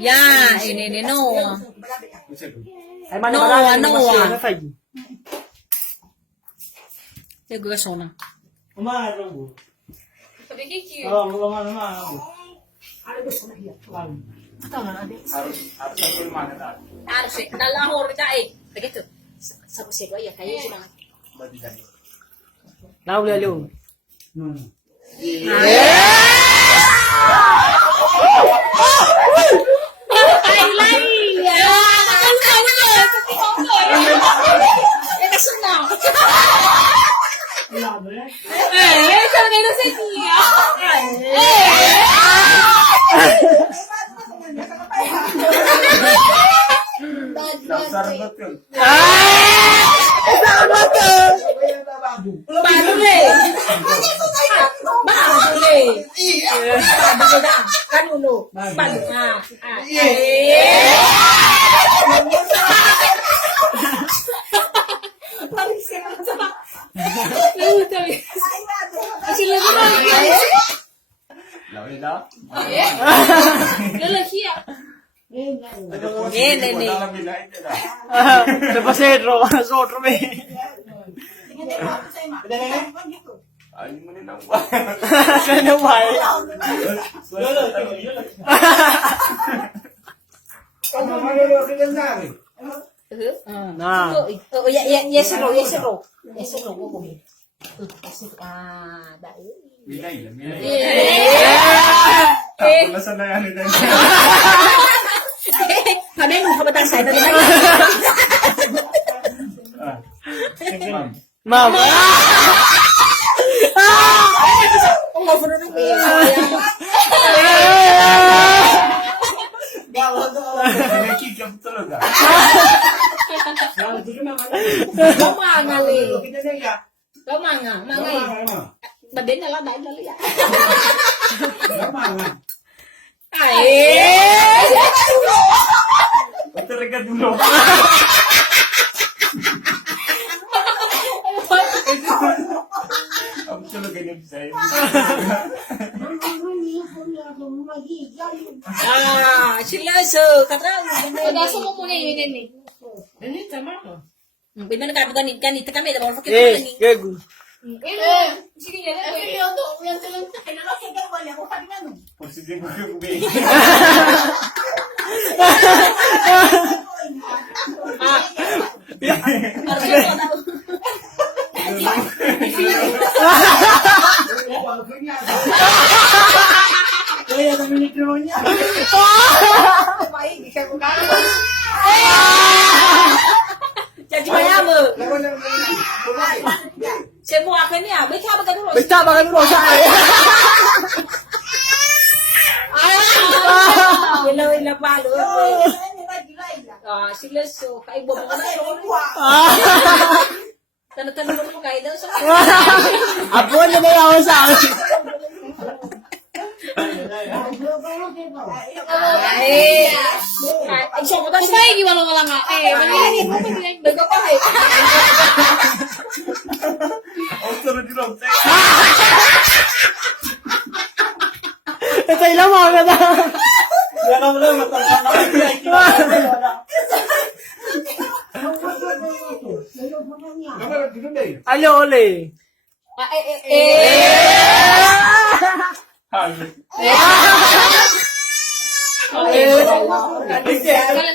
Ya, ini no. Ay, mali No, pala. ano, Mas yun ah. na five. Yung gusto na. Umarang mo. Sabi kiki. Oo, umarang mo. Arse, nalahor ka eh. Begitu. Sa kusiko ya kayo sila. Naulalo. Ay, lai. Sabi na sa niya. Padule. Padule. Padule na. Kanulo. Padule. Sila na. Lalaki ah. Sa pasedro. Sa otro may. Sana why? Na. Oh, yes, no. Yes, no. Yes, no. Ah, dahil. Nasaan na yan ito? Ano yung kabatang side na nila? Ma'am. Ang mafuno ng Nakikip talaga. Kamangal eh. Kamangal. Mangay. Badin na lang dahil dali. Ay! Talaga dulo. Ang talaga ganyan sa'yo. Ah, sila so. Katrang. Pag-asa mo muna yun yun eh. Bima na kanita kami. Dapat fakit Eh, mo gago. Sige yan. Positibo ka kubi. Kaya naminig naman niya. Jadi maya mo. Siya mo akin niya. Ba't ka ba ganun? Basta baka nung sa akin. Ilaw palo. Ah, sila so. Kaibo mo na. Tanong mo kayo daw sa. Apo na ba ako sa akin? Ay. Ay, so ko Kung may iwan mo lang nga. Eh, manilangin mo. Daga pa eh. Ang sarap din ako sa'yo. Ito ilang mga gata. Yan ang lang, matangkang na. Alo, ole. Halo. Eh. Kala